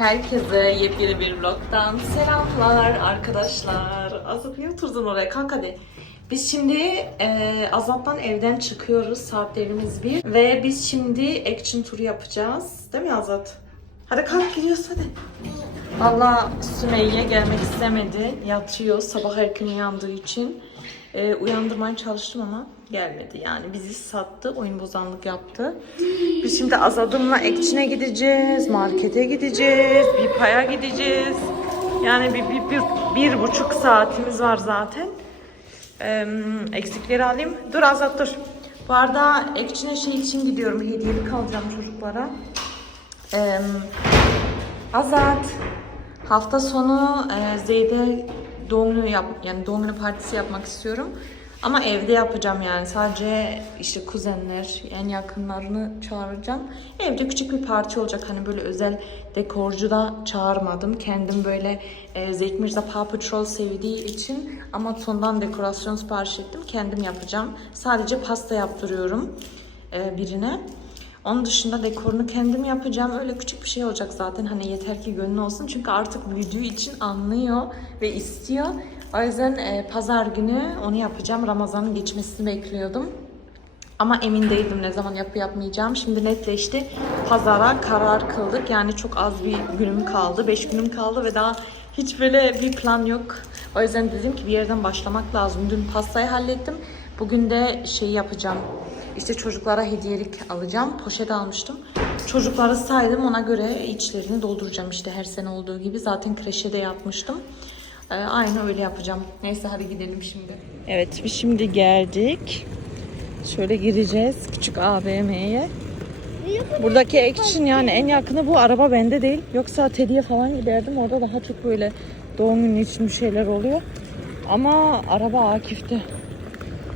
Herkese yepyeni bir vlogdan selamlar arkadaşlar. Azap niye oturdun oraya kanka de. Biz şimdi e, Azap'tan evden çıkıyoruz. Saatlerimiz bir. Ve biz şimdi action turu yapacağız. Değil mi Azat? Hadi kalk gidiyoruz hadi. Valla Sümeyye gelmek istemedi. Yatıyor sabah erken uyandığı için. E, uyandırmaya çalıştım ama gelmedi. Yani bizi sattı, oyun bozanlık yaptı. Biz şimdi Azad'ımla Ekçin'e gideceğiz, markete gideceğiz, bir paya gideceğiz. Yani bir, bir, bir, bir buçuk saatimiz var zaten. Ee, eksikleri alayım. Dur Azat dur. Bu arada Ekçin'e şey için gidiyorum. Hediyelik alacağım çocuklara. Ee, Azat. Hafta sonu e, Zeyde doğum günü yap yani doğum günü partisi yapmak istiyorum. Ama evde yapacağım yani sadece işte kuzenler, en yakınlarını çağıracağım. Evde küçük bir parti olacak hani böyle özel dekorcu da çağırmadım. Kendim böyle e, Zeyt Mirza Paw Patrol sevdiği için Amazon'dan dekorasyon sipariş ettim. Kendim yapacağım. Sadece pasta yaptırıyorum e, birine. Onun dışında dekorunu kendim yapacağım. Öyle küçük bir şey olacak zaten. Hani yeter ki gönlü olsun. Çünkü artık büyüdüğü için anlıyor ve istiyor. O yüzden e, pazar günü onu yapacağım. Ramazan'ın geçmesini bekliyordum. Ama emin değildim ne zaman yapı yapmayacağım. Şimdi netleşti. Pazara karar kıldık. Yani çok az bir günüm kaldı. 5 günüm kaldı ve daha hiç böyle bir plan yok. O yüzden dedim ki bir yerden başlamak lazım. Dün pastayı hallettim. Bugün de şey yapacağım. İşte çocuklara hediyelik alacağım. Poşet almıştım. Çocukları saydım ona göre içlerini dolduracağım işte her sene olduğu gibi. Zaten kreşe de yapmıştım. Ee, aynı öyle yapacağım. Neyse hadi gidelim şimdi. Evet biz şimdi geldik. Şöyle gireceğiz küçük AVM'ye. Buradaki Action yani en yakını bu araba bende değil. Yoksa Teddy'ye falan giderdim. Orada daha çok böyle doğum günü için bir şeyler oluyor. Ama araba Akif'te.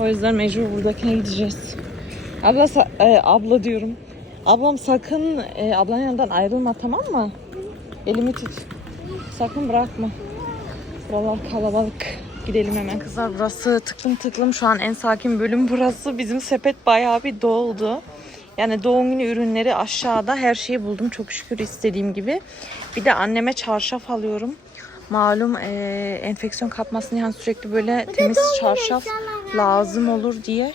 O yüzden mecbur buradakine gideceğiz. Abla, e, abla diyorum. Ablam sakın e, ablanın yanından ayrılma tamam mı? Elimi tut. Sakın bırakma. Buralar kalabalık. Gidelim hemen. Kızlar burası tıklım tıklım. Şu an en sakin bölüm burası. Bizim sepet bayağı bir doldu. Yani doğum günü ürünleri aşağıda. Her şeyi buldum çok şükür istediğim gibi. Bir de anneme çarşaf alıyorum. Malum e, enfeksiyon kapmasın yani sürekli böyle temiz çarşaf lazım olur diye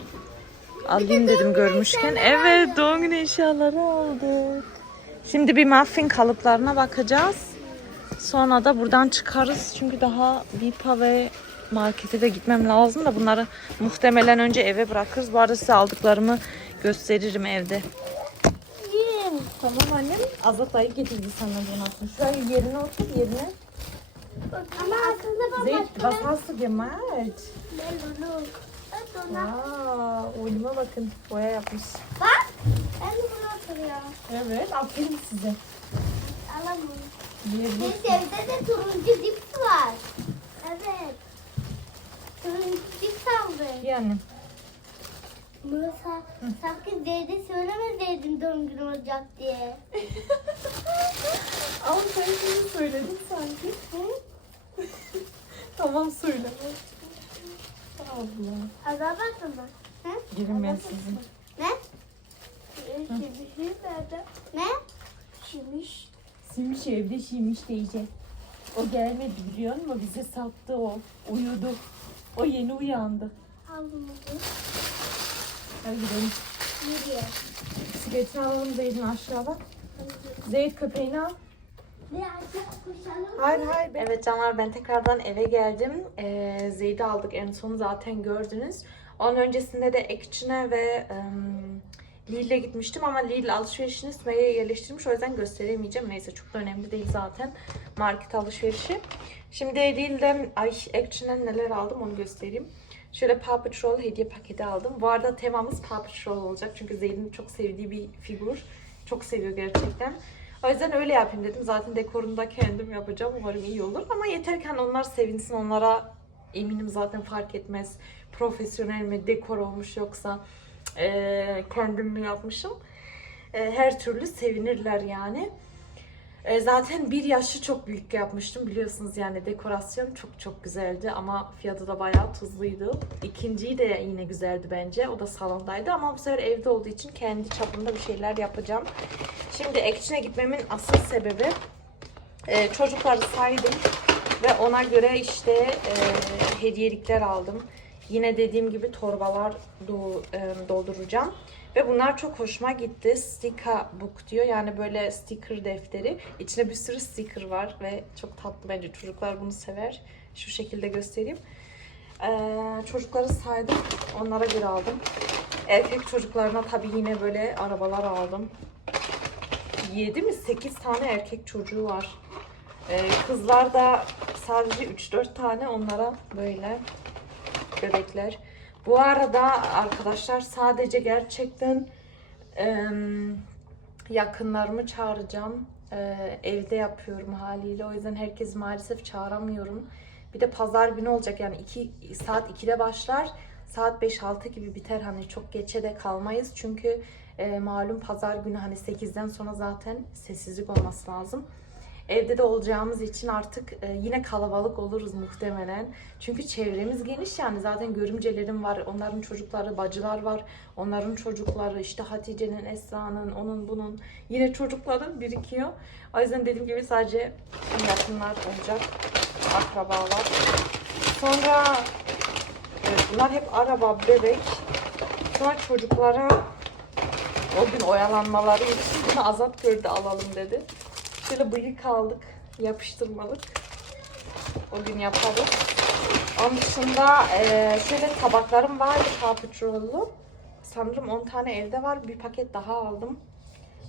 alayım dedim görmüşken. Evet doğum günü eşyaları aldık. Şimdi bir muffin kalıplarına bakacağız. Sonra da buradan çıkarız çünkü daha Vipa ve markete de gitmem lazım da bunları muhtemelen önce eve bırakırız. Bu arada size aldıklarımı gösteririm evde. Tamam annem. Azat ayı getirdi sana donatını. Şuraya yerine otur yerine. Ama aslında Zeyt, baba was hast du gemacht? Ben Dona. Aa, oyunuma bakın. Boya yapmış. Bak. Ben de bunu oturuyorum. Evet, aferin size. Yiyebilirsin. Benim evde de turuncu dips var. Evet. Turuncu dips aldım. Yani. Musa sakın Zeyde söylemeseydin doğum günü olacak diye. Ama sen şimdi söyledin sanki. tamam söyle. Allah. Azabasın mı? Hı? Girin ben sizin. Ne? Şimişi nerede? Ne? Şimiş. Simiş evde Simiş teyze. O gelmedi biliyor musun? Bize sattı o. Uyudu. O yeni uyandı. Bunu. Hadi gidelim. Nereye? Bisikletini alalım Zeyd'in aşağıda. Zeyd köpeğini al. Hayır hayır. Evet canlar ben tekrardan eve geldim. Ee, Zeyd'i aldık en son zaten gördünüz. Onun öncesinde de Ekçin'e ve um, Lille'e gitmiştim ama Lille alışverişini Sümeyye'ye yerleştirmiş. O yüzden gösteremeyeceğim. Neyse çok da önemli değil zaten. Market alışverişi. Şimdi Lille'den ay Ekçin'den neler aldım onu göstereyim. Şöyle Paw Patrol hediye paketi aldım. Bu arada temamız Paw Patrol olacak. Çünkü Zeyd'in çok sevdiği bir figür. Çok seviyor gerçekten. O yüzden öyle yapayım dedim. Zaten dekorunu da kendim yapacağım. Umarım iyi olur. Ama yeterken onlar sevinsin. Onlara eminim zaten fark etmez. Profesyonel mi dekor olmuş yoksa eee kendim mi yapmışım. Eee, her türlü sevinirler yani. Eee, zaten bir yaşı çok büyük yapmıştım biliyorsunuz yani dekorasyon çok çok güzeldi ama fiyatı da bayağı tuzluydu. İkinciyi de yine güzeldi bence. O da salondaydı ama bu sefer evde olduğu için kendi çapımda bir şeyler yapacağım. Şimdi Ekçin'e gitmemin asıl sebebi Ee, çocukları saydım ve ona göre işte e, hediyelikler aldım. Yine dediğim gibi torbalar e, dolduracağım. Ve bunlar çok hoşuma gitti. Sticker book diyor. Yani böyle sticker defteri. İçinde bir sürü sticker var ve çok tatlı bence. Çocuklar bunu sever. Şu şekilde göstereyim. Ee, çocukları saydım. Onlara göre aldım. Erkek çocuklarına tabii yine böyle arabalar aldım. 7 mi 8 tane erkek çocuğu var. Ee, kızlar da sadece 3-4 tane onlara böyle bebekler. Bu arada arkadaşlar sadece gerçekten em, yakınlarımı çağıracağım. Ee, evde yapıyorum haliyle. O yüzden herkes maalesef çağıramıyorum. Bir de pazar günü olacak yani 2 saat 2'de başlar. Saat 5-6 gibi biter hani çok geçe de kalmayız. Çünkü e, malum pazar günü hani 8'den sonra zaten sessizlik olması lazım. Evde de olacağımız için artık e, yine kalabalık oluruz muhtemelen. Çünkü çevremiz geniş yani zaten görümcelerim var, onların çocukları, bacılar var, onların çocukları, işte Hatice'nin, Esra'nın, onun bunun yine çocukları birikiyor. O yüzden dediğim gibi sadece yakınlar olacak, akrabalar. Sonra evet, bunlar hep araba, bebek. Sonra çocuklara o gün oyalanmaları için Azat gördü alalım dedi. Şöyle bıyık aldık. Yapıştırmalık. O gün yaparız. Onun dışında eee, şöyle tabaklarım var. Papuçrollu. Sanırım 10 tane evde var. Bir paket daha aldım.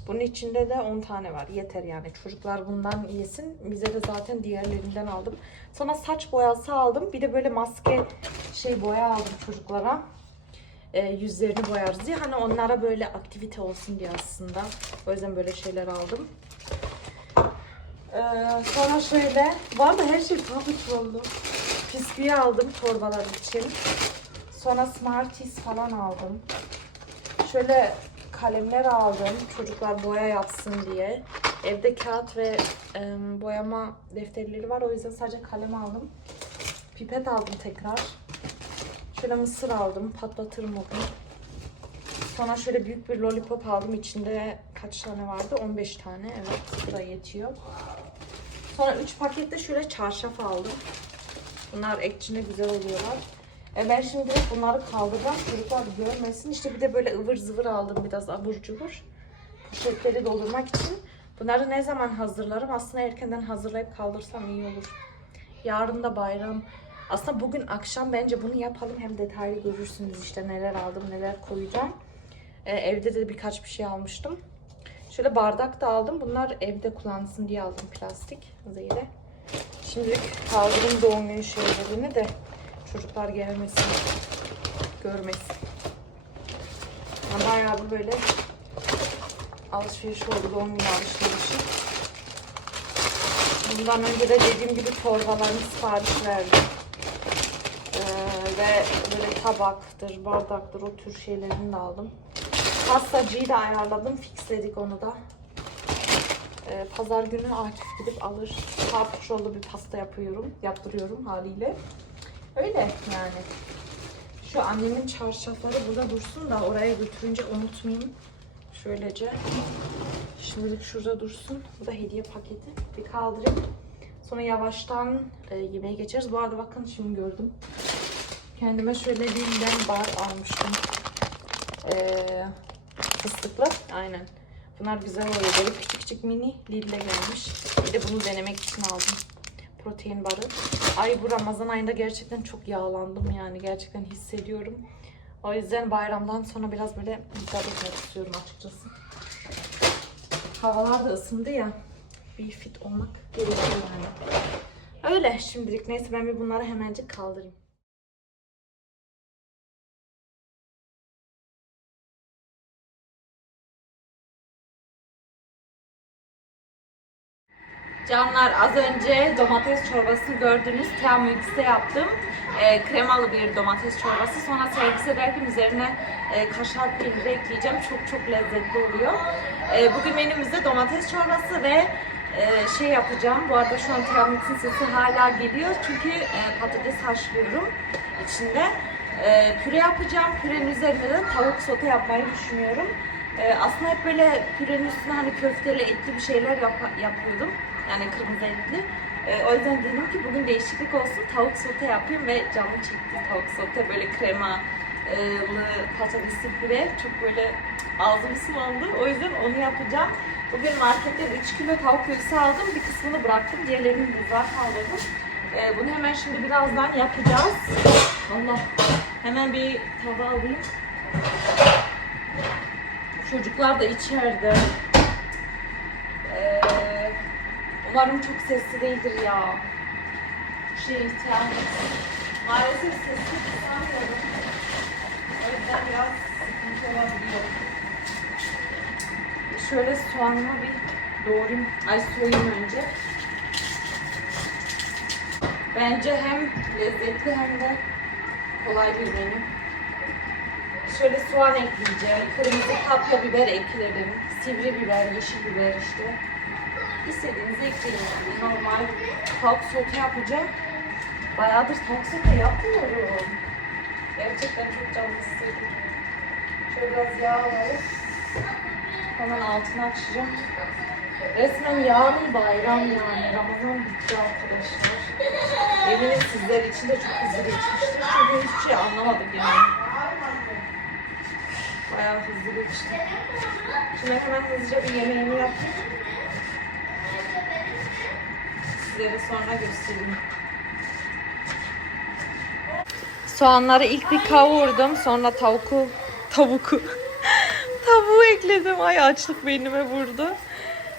Bunun içinde de 10 tane var. Yeter yani. Çocuklar bundan yesin. Bize de zaten diğerlerinden aldım. Sonra saç boyası aldım. Bir de böyle maske şey boya aldım çocuklara. E, yüzlerini boyarız diye. Hani onlara böyle aktivite olsun diye aslında. O yüzden böyle şeyler aldım. Ee, sonra şöyle, var da her şey pabuçrollu. Bisküvi aldım torbalar için. Sonra Smarties falan aldım. Şöyle kalemler aldım. Çocuklar boya yapsın diye. Evde kağıt ve e, boyama defterleri var. O yüzden sadece kalem aldım. Pipet aldım tekrar. Şöyle mısır aldım. Patlatırım o gün. Sonra şöyle büyük bir lollipop aldım. İçinde kaç tane vardı? 15 tane. Evet, bu da yetiyor. Sonra 3 pakette şöyle çarşaf aldım. Bunlar ekşine güzel oluyorlar. E ben şimdi direkt bunları kaldıracağım. Çocuklar görmesin. İşte bir de böyle ıvır zıvır aldım biraz abur cubur. Poşetleri doldurmak için. Bunları ne zaman hazırlarım? Aslında erkenden hazırlayıp kaldırsam iyi olur. Yarın da bayram. Aslında bugün akşam bence bunu yapalım. Hem detaylı görürsünüz işte neler aldım, neler koyacağım. E, evde de birkaç bir şey almıştım. Şöyle bardak da aldım. Bunlar evde kullansın diye aldım plastik Zeyle. Şimdilik kaldırım doğum günü şeylerini de çocuklar gelmesin, görmesin. Yani bayağı bir böyle alışveriş oldu, doğum günü alışverişi. Bundan önce de dediğim gibi torbalarını sipariş verdim. Ee, ve böyle tabaktır, bardaktır o tür şeylerini de aldım. Pastacıyı da ayarladım. Fixledik onu da. Ee, pazar günü Akif gidip alır. Papuçrollu bir pasta yapıyorum. Yaptırıyorum haliyle. Öyle yani. Şu annemin çarşafları burada dursun da oraya götürünce unutmayayım. Şöylece. Şimdilik şurada dursun. Bu da hediye paketi. Bir kaldırayım. Sonra yavaştan e, yemeğe geçeriz. Bu arada bakın şimdi gördüm. Kendime şöyle bir bar almıştım. Ee, fıstıklı. Aynen. Bunlar güzel oluyor. Böyle küçük küçük mini Lidl'e gelmiş. Bir de bunu denemek için aldım. Protein barı. Ay bu Ramazan ayında gerçekten çok yağlandım yani. Gerçekten hissediyorum. O yüzden bayramdan sonra biraz böyle dikkat etmek istiyorum açıkçası. Havalar da ısındı ya. Bir fit olmak gerekiyor yani. Öyle şimdilik. Neyse ben bir bunları hemencik kaldırayım. Canlar az önce domates çorbası gördünüz. Thermomix'te yaptım. Ee, kremalı bir domates çorbası. Sonra servis ederken üzerine e, kaşar peyniri ekleyeceğim. Çok çok lezzetli oluyor. Ee, bugün menümüzde domates çorbası ve e, şey yapacağım. Bu arada şu an Thermomix'in sesi hala geliyor. Çünkü e, patates haşlıyorum içinde. E, püre yapacağım. Pürenin üzerine de tavuk sote yapmayı düşünüyorum. Ee, aslında hep böyle pürenin üstüne hani köfteli etli bir şeyler yap- yapıyordum. Yani kırmızı etli. Ee, o yüzden dedim ki bugün değişiklik olsun. Tavuk sote yapayım ve canım çekti tavuk sote. Böyle krema, e, patatesli püre. Çok böyle ağzım sulandı. O yüzden onu yapacağım. Bugün marketten 3 kilo tavuk göğsü aldım. Bir kısmını bıraktım. Diğerlerini buzluğa kaldırdım. Ee, bunu hemen şimdi birazdan yapacağız. Allah. Hemen bir tava alayım. Çocuklar da içeride. Ee, umarım çok sesli değildir ya. Şey ihtiyacım. Maalesef sesli tutamıyorum. O yüzden biraz sıkıntı olabiliyor. Şöyle soğanımı bir doğrayayım. Ay soyayım önce. Bence hem lezzetli hem de kolay bir menü. Şöyle soğan ekleyeceğim. Kırmızı kapya biber ekledim. Sivri biber, yeşil biber işte. İstediğinizi ekleyin. Normal tavuk sote yapacağım. Bayağıdır tavuk sote yapmıyorum. Gerçekten çok canım istedi. Şöyle biraz yağ alalım. Hemen altını açacağım. Resmen yarın bayram yani. Ramazan bitti arkadaşlar. Eminim sizler için de çok hızlı geçmiştir. Çünkü hiçbir şey anlamadık yani. Bayağı hızlı geçti. Şimdi hemen hızlıca bir yemeğimi yapayım. Sizlere sonra göstereyim. Soğanları ilk bir kavurdum. Sonra tavuku, tavuku, tavuğu ekledim. Ay açlık beynime vurdu.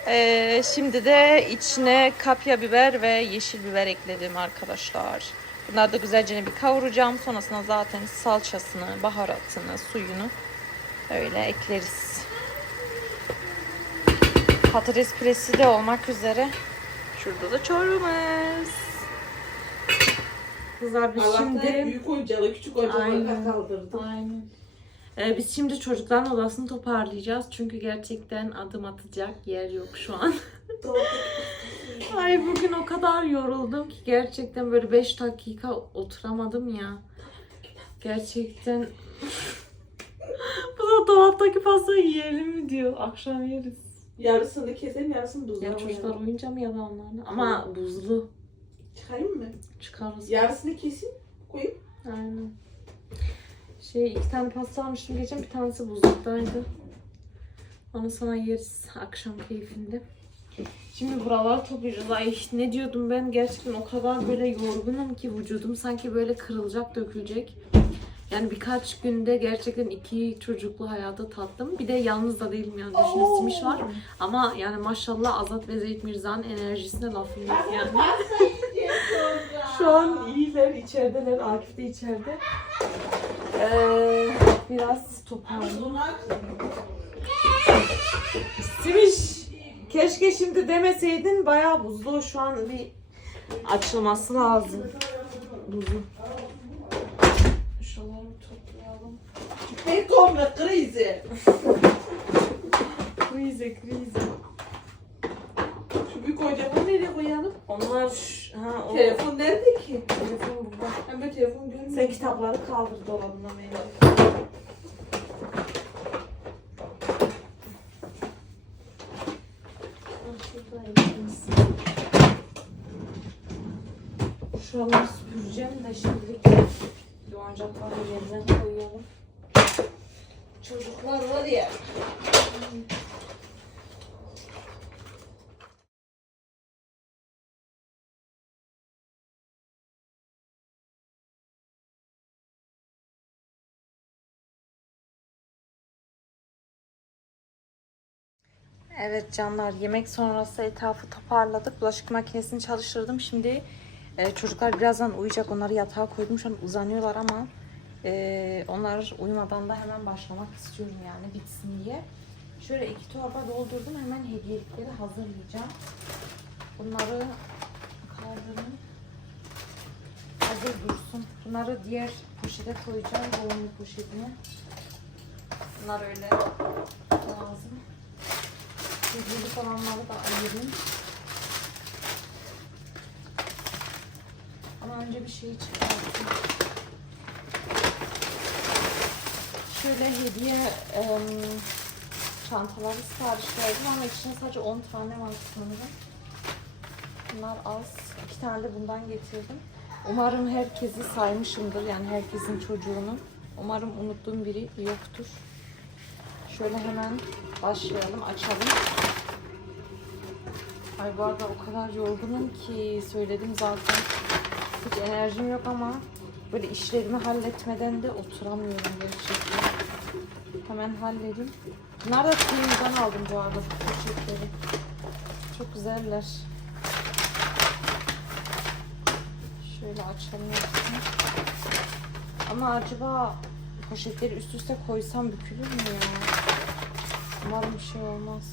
Ee, şimdi de içine kapya biber ve yeşil biber ekledim arkadaşlar. Bunları da güzelce bir kavuracağım. Sonrasında zaten salçasını, baharatını, suyunu öyle ekleriz. Patates püresi de olmak üzere. Şurada da çorbamız. Kızlar biz Allah'tan şimdi... büyük oyuncağı küçük oyuncağı Aynen. da kaldırdı. Aynen. Ee, biz şimdi çocukların odasını toparlayacağız. Çünkü gerçekten adım atacak yer yok şu an. Ay bugün o kadar yoruldum ki gerçekten böyle 5 dakika oturamadım ya. Gerçekten bu da dolaptaki pastayı yiyelim mi diyor. Akşam yeriz. Yarısını keselim yarısını Ya buzluğa çocuklar koyalım. oyunca mı ya da onlarla? Ama buzlu. Çıkarayım mı? Çıkarız. Yarısını keseyim koyayım. Aynen. Şey iki tane pasta almıştım geçen bir tanesi buzluktaydı. Onu sana yeriz akşam keyfinde. Şimdi buraları toplayacağız. Ay ne diyordum ben gerçekten o kadar böyle yorgunum ki vücudum sanki böyle kırılacak dökülecek. Yani birkaç günde gerçekten iki çocuklu hayatı tattım. Bir de yalnız da değilim yani düşünün Simiş var. Ama yani maşallah Azat ve Zeyt Mirza'nın enerjisine lafım yok yani. Şu an iyiler, içerideler. Akif de içeride. Ee, biraz toparlayayım. Simiş, keşke şimdi demeseydin bayağı buzlu. Şu an bir açılması lazım. Buzu. Şuraları toplayalım. Komle krizi. Krize krize. Şu büyük oyuncağı nereye koyalım? Onlar ha o Telefon nerede ki? telefon burada. Ben böyle telefon görmüyorum. Sen kitapları kaldır dolabına benim. Şuraları süpüreceğim de şimdilik yoğuncakları yerine koyalım. Çocuklar var ya. Evet canlar yemek sonrası etrafı toparladık. Bulaşık makinesini çalıştırdım. Şimdi e, çocuklar birazdan uyuyacak. Onları yatağa koydum. Şu an uzanıyorlar ama e, onlar uyumadan da hemen başlamak istiyorum yani bitsin diye. Şöyle iki torba doldurdum. Hemen hediyelikleri hazırlayacağım. Bunları kaldırın. Hazır dursun. Bunları diğer poşete koyacağım. Yoğunluk poşetine. Bunlar öyle lazım. Hediyelik olanları da ayırayım. Ama önce bir şeyi çıkartayım. Şöyle hediye em, çantaları sipariş verdim ama içinde sadece 10 tane var sanırım. Bunlar az. İki tane de bundan getirdim. Umarım herkesi saymışımdır. Yani herkesin çocuğunu. Umarım unuttuğum biri yoktur. Şöyle hemen başlayalım. Açalım. Ay bu arada o kadar yorgunum ki söyledim zaten. Hiç enerjim yok ama böyle işlerimi halletmeden de oturamıyorum gerçekten. Hemen halledeyim. Bunlar da kuyumdan aldım bu arada poşetleri. Çok güzeller. Şöyle açalım hepsini. Ama acaba poşetleri üst üste koysam bükülür mü ya? Umarım bir şey olmaz.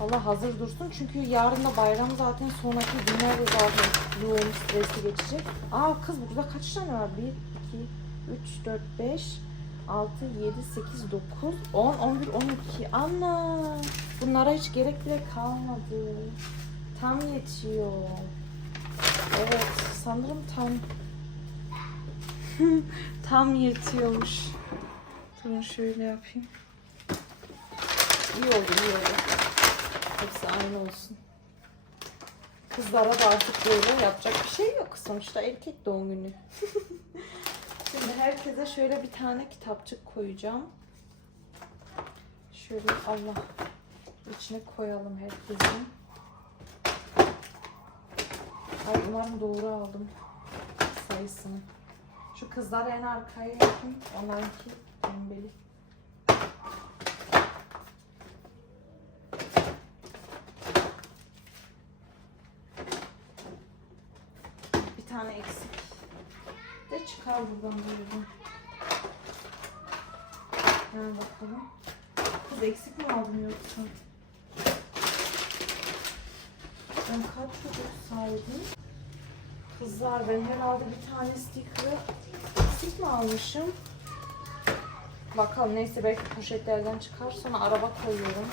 Allah hazır dursun çünkü yarın da bayram zaten sonraki günler de zaten yoğun stresli geçecek. Aa kız burada kaç tane var? 1, 2, 3, 4, 5, 6, 7, 8, 9, 10, 11, 12. Ana! Bunlara hiç gerek bile kalmadı. Tam yetiyor. Evet sanırım tam tam yetiyormuş. Durun şöyle yapayım. İyi oldu iyi oldu. Hepsi aynı olsun. Kızlara da artık böyle yapacak bir şey yok. Sonuçta erkek doğum günü. Şimdi herkese şöyle bir tane kitapçık koyacağım. Şöyle Allah içine koyalım herkesin. Ay umarım doğru aldım sayısını. Şu kızlar en arkaya yapayım. Onlarınki pembeli. Bir tane eksik. Çıkar buradan böyle. Hemen bakalım. Kız eksik mi aldım yoksa? Ben kaç çocuk saydım? Kızlar ben herhalde bir tane sticker'ı eksik mi almışım? Bakalım neyse belki poşetlerden çıkar sonra araba koyuyorum.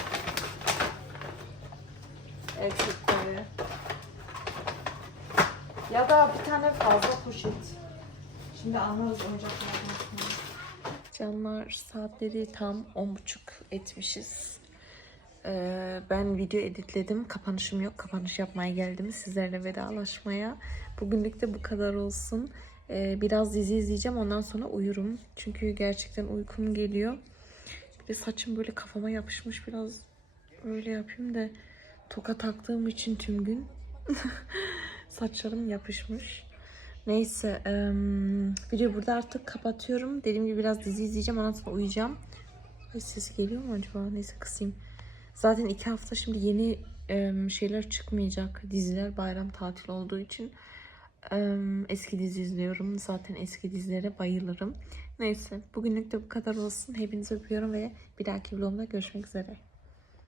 Erkek koyuyor. Ya da bir tane fazla poşet. Şimdi anlarız oyuncaklardan. Canlar saatleri tam 10.30 etmişiz. Ee, ben video editledim. Kapanışım yok. Kapanış yapmaya geldim. Sizlerle vedalaşmaya. Bugünlük de bu kadar olsun. Ee, biraz dizi izleyeceğim. Ondan sonra uyurum. Çünkü gerçekten uykum geliyor. Bir de saçım böyle kafama yapışmış. Biraz öyle yapayım da toka taktığım için tüm gün saçlarım yapışmış. Neyse, em, videoyu burada artık kapatıyorum. Dediğim gibi biraz dizi izleyeceğim. Ondan sonra uyuyacağım. Ay sesi geliyor mu acaba? Neyse kısayım. Zaten iki hafta şimdi yeni şeyler çıkmayacak. Diziler bayram tatil olduğu için. Eski dizi izliyorum. Zaten eski dizilere bayılırım. Neyse bugünlük de bu kadar olsun. Hepinizi öpüyorum ve bir dahaki vlogumda görüşmek üzere.